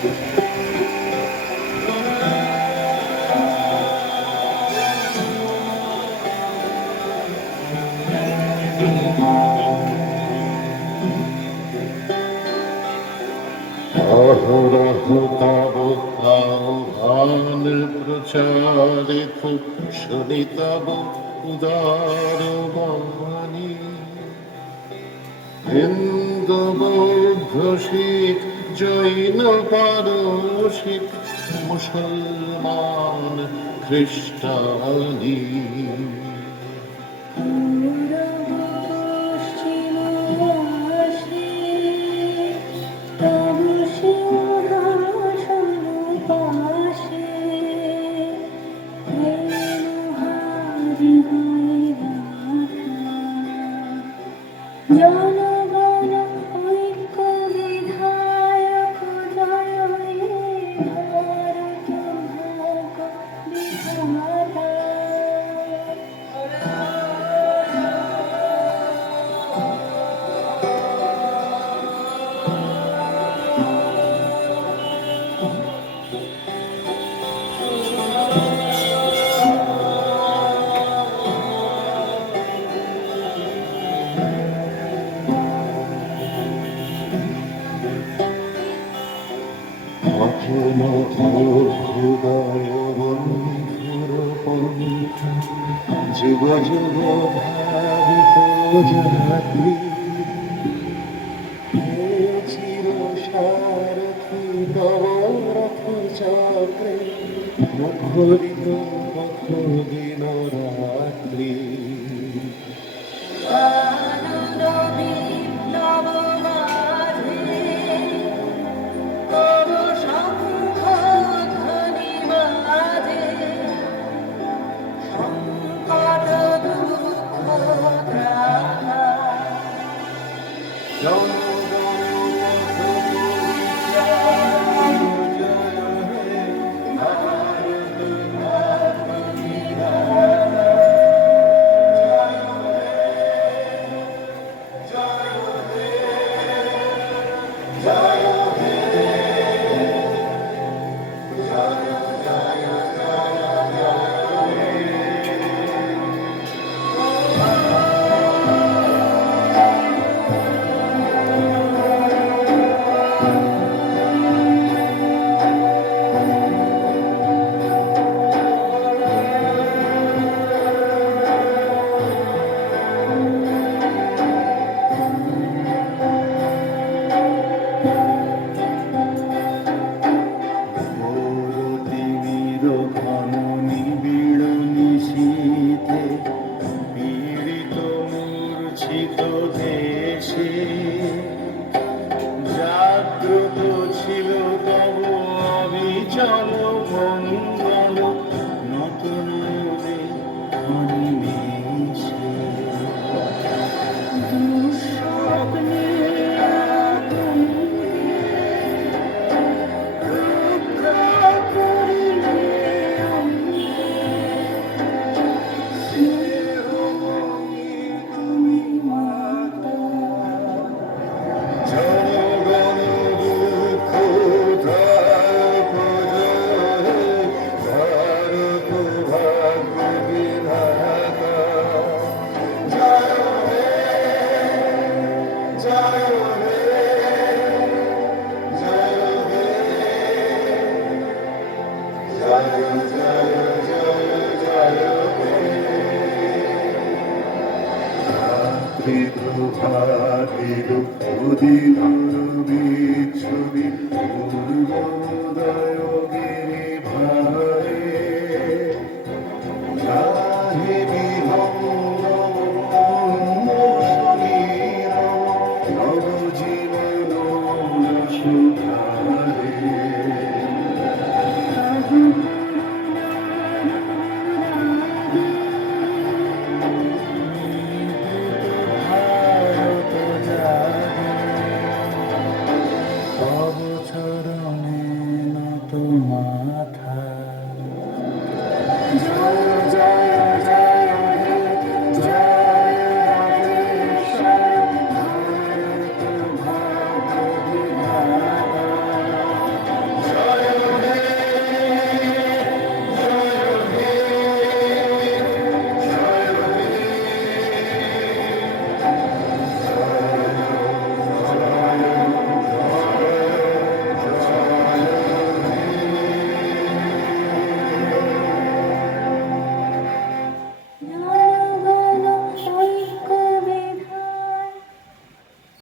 অহরহ তব আহ্বান প্রচারিত, শুনি তব উদার বাণী। হিন্দু বৌদ্ধ শিখ জৈন পারসিক, মুসলমান খ্রিস্টানি, জনগণ ঐক্য বিধায়ক, জয় হে ভারত ভাগ বিধাতা। যুগ যুগ ধাবিত জাতি, চির সারথি তব রথ চক্রে, মুখরিত পথ দিন রাত্রি। জাগ্রত ছিল তব অবিচল মঙ্গল, নতুন অনিমেষে ভাগির উদিত বিচ্ছবি পূর্বোদয় গিরিভারে, যাহে বিহঙ্গম শরীরম নবজীবন সুধারে। তব চরণে নত মাথা।